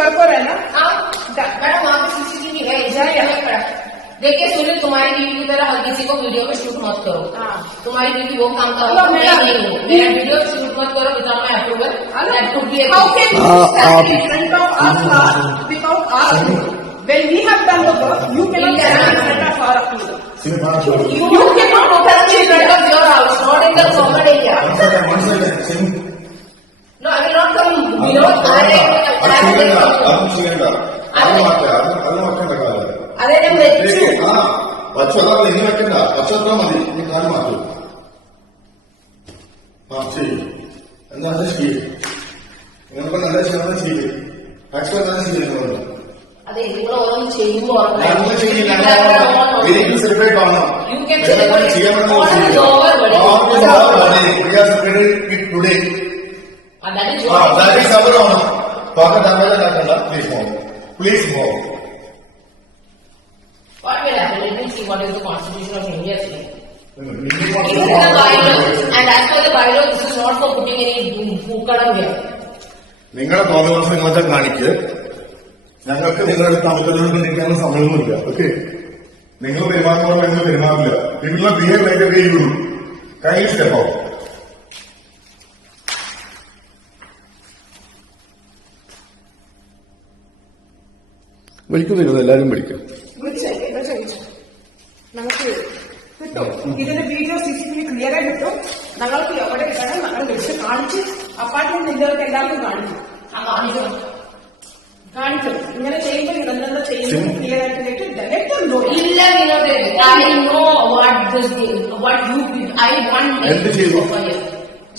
वर्क हो रहा है ना? मैडम वहाँ पे CCTV है, इसलिए खड़ा। देखिए सुनील, तुम्हारी बीवी की तरह हर किसी को वीडियो में शूट मत करो। तुम्हारी बीवी वो काम का मेरा वीडियो शूट मत करो without my approval. When we have done the work, you cannot stand in front of our approval. You cannot protest in front of your house, not in the common area. No, I will not come below. അതെ ഞാൻ വെച്ചു. പച്ചവെള്ളം ഇനി വെക്കണ്ട, പച്ചവെള്ളം മതി. ഇനി കാല് മാറ്റൂ. ശരി, എന്താണ് ചെയ്യും? നിങ്ങൾക്ക് നല്ല ക്ഷമത ചെയ്യും. ആക്ച്വലി എന്താണ് ചെയ്യുന്നത്? അതെ, നിങ്ങൾ ഓരോന്നും ചെയ്യുമ്പോൾ സെലിബ്രേറ്റ് ആണോ? ചെയ്യാൻ പ്ലീസ് മോ. What will happen? Let me see what is the Constitution of India saying. It is in the bylaw, and as per the bylaw, this is not for putting any പൂക്കളം here. നിങ്ങളുടെ തോന്നുന്ന നിങ്ങളെ കാണിക്ക്. ഞങ്ങൾക്ക് നിങ്ങളുടെ താമസത്തിനോട് നിൽക്കാനുള്ള സമയമൊന്നുമില്ല. ഓക്കെ, നിങ്ങൾ പെരുമാറുമ്പോൾ നിങ്ങൾ പെരുമാറില്ല. നിങ്ങൾ behave like a way you do. Kind step out. വിളിക്കുന്നില്ല, എല്ലാരും വിളിക്കും. നമുക്ക് കിട്ടും ഇതിന്റെ വീഡിയോ CCTV ക്ലിയർ ആയി കിട്ടും. ഞങ്ങൾക്ക് എവിടെ കിട്ടണം ഞങ്ങൾ വിളിച്ച് കാണിച്ച് അപ്പാർട്ട്മെന്റ് ഇന്ത്യകൾക്ക് എല്ലാവർക്കും കാണിക്കും. ഇങ്ങനെ ചെയ്യുമ്പോൾ ഇതെന്താ ചെയ്യുന്നത് ക്ലിയർ ആയിട്ട് ഇല്ല.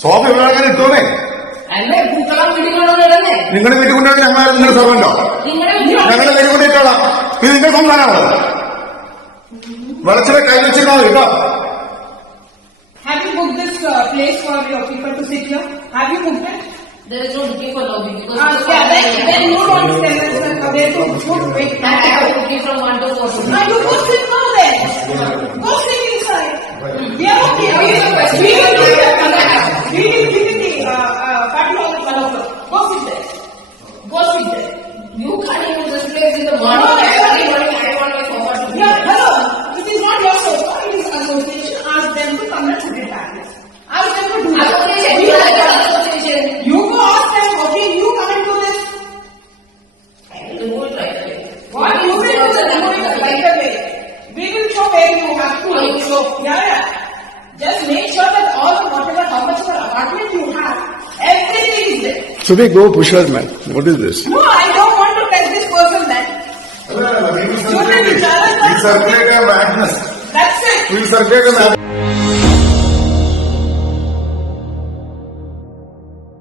സോഫ എവിടെ ഇട്ടോന്നേ? നിങ്ങളുടെ വീട്ടിൽ കൊണ്ടാണ് ഞങ്ങൾ നിങ്ങളുടെ സർവന്റോ? ഞങ്ങളുടെ വീട്ടിൽ കൊണ്ടിട്ടോളാം. ഇത് നിങ്ങളുടെ സംസ്ഥാനമാണോ? വളച്ചിലെ കൈ വെച്ചിരുന്നോ കേട്ടോ? Have you booked this place for your people to sit here? Have you booked it? There is no booking for lobby because then you don't tell us where to wait. I have booking from 1 to 4. You go sit now then. Go sit inside. We are okay. We will give you the party hall developer. Go sit there. Go sit there. You can't use this place in the morning. I want my sofa to be. Yeah, hello. It is not your sofa. It is association. Ask them to come and sit it back. Ask them to do that. Association. You go ask them. Okay, you come and do this. I will do it right away. What you will do it right away. We will show where you have to. Show. Yeah. Just make sure that all whatever how much of apartment you have, everything is there. Should we go push her, man? What is this? No, I don't want to tell this person that. We'll circulate a madness. That's it. We'll circulate a madness.